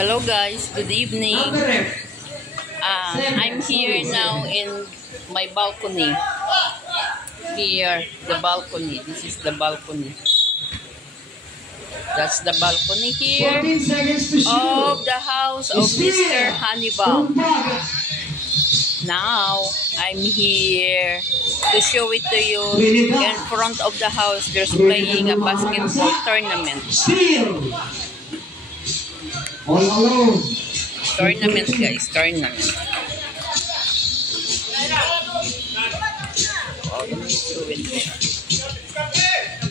Hello guys, good evening. I'm here now in my balcony. Here, the balcony. This is the balcony. That's the balcony here of the house of Mr. Honeybomb. Now, I'm here to show it to you. In front of the house, there's playing a basketball tournament. All alone. Tournament guys, tournament.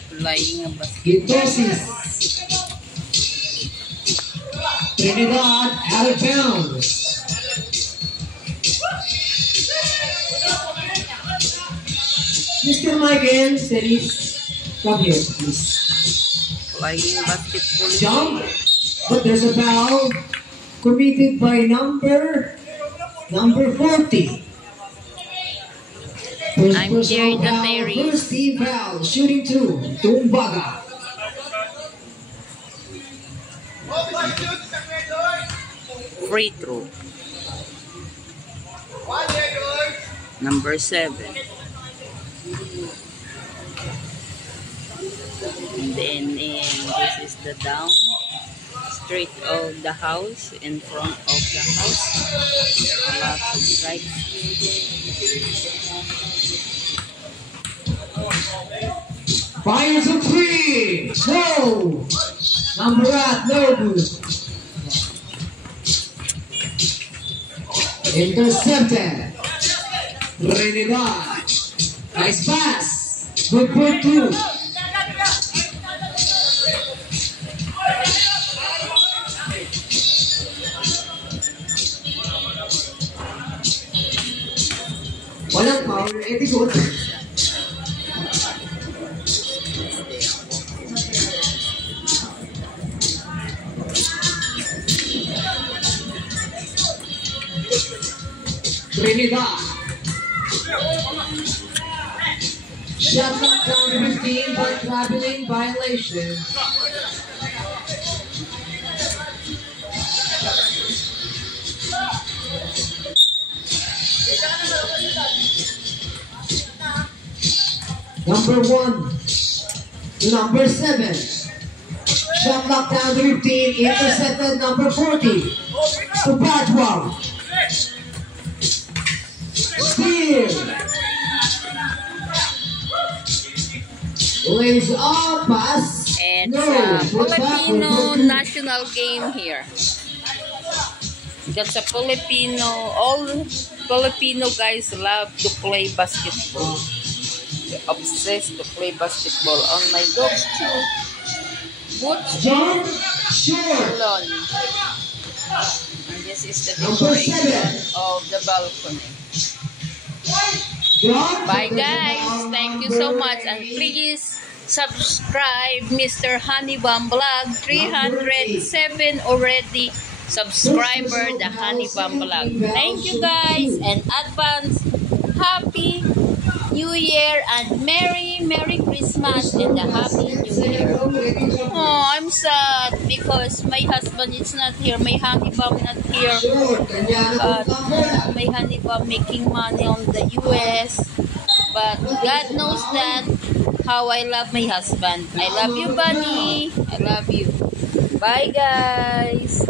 Playing a basketball. Trinidad out of bounds. Mr. Michael, come here, please. Playing basketball. Jump, but there's a foul committed by number 40. I'm here in the terrace. First team foul, shooting two, Tumbaga. Free throw. Number 7. And then this is the down street of the house, in front of the house. A lot of strikes. Fires a three. No. Number 8, no good. Intercepted. Trinidad. Nice pass. Good for 2. Walang power, good. Trinidad. Shot clock down to 15 for traveling violation. Number 1 to number 7. Shot clock down to 15, intercepted number 40 to Padua. Steal. Lays off pass. And No. Filipino national game here. That's a Filipino. All Filipino guys love to play basketball. They're obsessed to play basketball. On my dogs too. Boots Jump short. Lon. And this is the decoration of the balcony. Bye guys, thank you so much, and please subscribe Mr. Honeybomb Vlog. 307 already subscriber, the Honeybomb Vlog. Thank you guys, and advance Happy New Year and Merry Christmas and a Happy New Year. Oh, I'm sad because my husband is not here, my Honeybomb not here. My Honeybomb making money on the US. But God knows that how I love my husband. I love you, Bunny. I love you. Bye, guys.